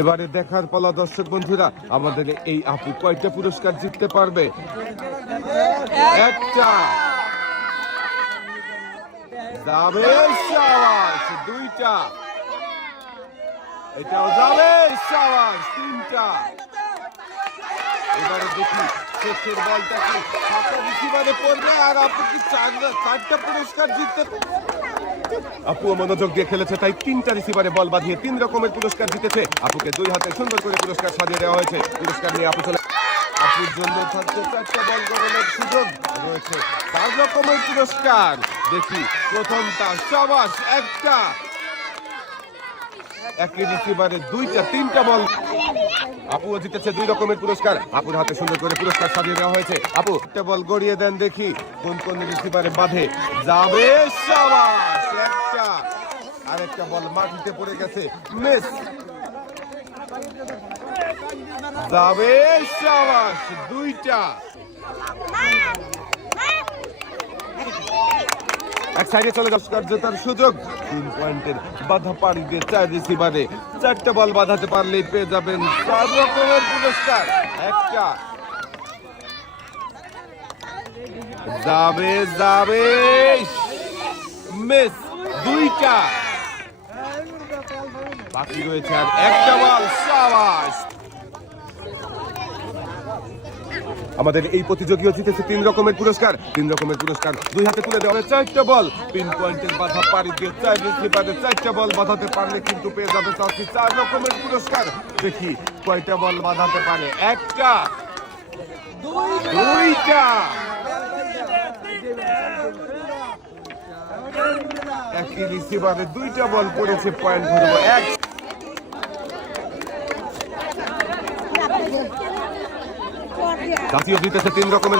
এবারে দেখার পালা দর্শক বন্ধুরা, আমাদের এই আপু কয়টা পুরস্কার জিততে পারবে? একটা যাবে, সাবাস। দুইটা, এটাও যাবে, সাবাস। তিনটা। এবারে দেখি শেষের বলটা কি ফাঁকা রিসিভারে পড়বে, আর আপু কি চারটা পুরস্কার জিততে? আপু মনোযোগ দিয়ে খেলেছে, তাই তিনটা রিসিভারে বল বাঁধিয়ে 3 রকমের পুরস্কার জিতেছে। আপুকে 2 হাতে সুন্দর করে পুরস্কার সাজিয়ে দেওয়া হয়েছে। পুরস্কার নিয়ে আপু চলে। আপুর জন্য থাকছে 4টা বল গড়ানোর সুযোগ রয়েছে, 4 রকমের পুরস্কার। দেখি প্রথমটা, সাবাস। একটা, একই রিসিভারে 3টা বল। আপু জিতেছে 2 রকমের পুরস্কার। আপুর হাতে সুন্দর করে পুরস্কার সাজিয়ে দেওয়া হয়েছে। আপু একটা বল গড়িয়ে দেন, দেখি কোন কোন রিসিভারে বাঁধে। যাবে, সাবাস। একটা, আরেকটা বল মাটিতে পড়ে গেছে, মিস। যাবে, সাবাস। দুইটা, এক সাইডে চলে পুরস্কার জেতার সুযোগ। 3 পয়েন্টের বাধা পাড়ি দিয়ে 4 রিসিভারে 4টা বল বাঁধাতে পারলেই পেয়ে যাবেন 4 রকমের পুরস্কার। একটা, যাবে, যাবে, মিস। দুইটা, বাকি রয়েছে আর একটা বল, সাবাস। আমাদের এই প্রতিযোগীও জিতেছে 3 রকমের পুরস্কার। 3 রকমের পুরস্কার 2 হাতে তুলে দেওয়া হয়েছে। 4টা বল, 3 পয়েন্টের বাধা পাড়ি দিয়ে 4 রিসিভারে 4টা বল বাঁধাতে পারলে কিন্তু পেয়ে যাবে 4 রকমের পুরস্কার। দেখি কয়টা বল বাঁধাতে পারে। একটা, দুইটা, একই রিসিভারে 2টা বল পড়েছে, পয়েন্ট ধরবো। এক, জাতীয় জিতেছে 3 রকমের